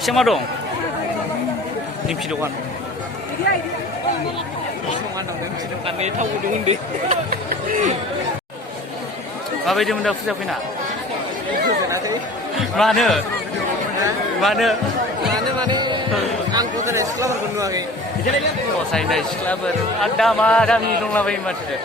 इसे मा दं दिंखि दखान थाव गुदुं उन्दै माबायदि मोनदा फुजा फैना मानो मानो माने आं फसायनाय सिख्लाफोरखौ नुवाखै फसायनाय सिख्लाफोर आरो दामा दामि दंलाबायो माथो